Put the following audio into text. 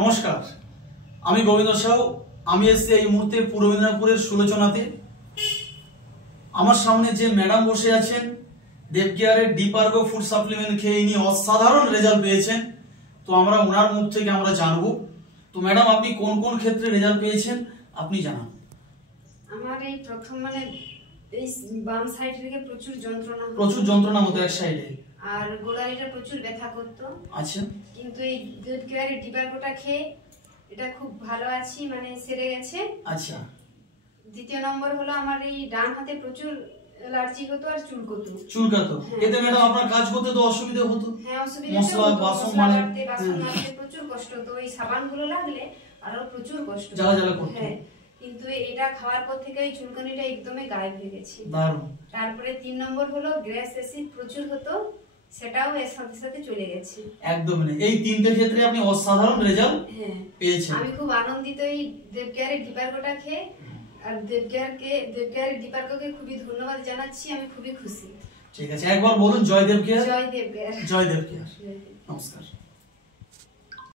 নমস্কার, আমি গোবিন্দ সাউ। আমি এসেছি এই মুহূর্তে পূর্ব মেদিনীপুরের সুলোচনাতে। আমার সামনে যে ম্যাডাম বসে আছেন, দেবকেয়ারের ডিপার্গো ফুড সাপ্লিমেন্ট খেয়ে ইনি অসাধারণ রেজাল্ট পেয়েছেন। তো আমরা ওনার মুখ থেকে আমরা জানবো। তো ম্যাডাম, আপনি কোন কোন ক্ষেত্রে রেজাল্ট পেয়েছেন আপনি জানান। আমার এই প্রথম এই বাম সাইড থেকে প্রচুর যন্ত্রণা হতো এক সাইডে, আর গোড়ালিটা প্রচুর ব্যথা করতো। আচ্ছা, কিন্তু এই দেবকেয়ারের ডিপার্গোটা খেয়ে এটা খুব ভালো আছি, সেরে গেছে। আচ্ছা, দ্বিতীয় নম্বর হলো আমার এই ডান হাতে প্রচুর অ্যালার্জি হতো আর চুলকাতো। এতে ম্যাডাম আপনার কাজ করতে তো অসুবিধা হতো? হ্যাঁ, অসুবিধা হতো। মশলা বাসন মাজতে প্রচুর কষ্ট হতো। এই সাবানগুলো লাগলে আরো প্রচুর কষ্ট, জ্বালা করতো। হ্যাঁ, কিন্তু এটা খাওয়ার পর থেকে এই চুলকানিটা একদমই গায়েব হয়ে গেছে। দারুণ। তারপরে 3 নম্বর হলো গ্যাস অ্যাসিড প্রচুর হতো, সেটাও এর সাথে সাথে চলে গেছে। একদম না, এই তিনটে ক্ষেত্রে আপনি অসাধারণ রেজাল্ট পেয়েছেন। আমি খুব আনন্দিত এই দেবকেয়ারের ডিপার্গোটা খেয়ে, আর দেবকেয়ারের ডিপার্গোকে খুবই ধন্যবাদ জানাচ্ছি। আমি খুবই খুশি। ঠিক আছে, একবার বলুন জয় দেবকেয়ার। জয় দেবকেয়ার। জয় দেবকেয়ার। নমস্কার।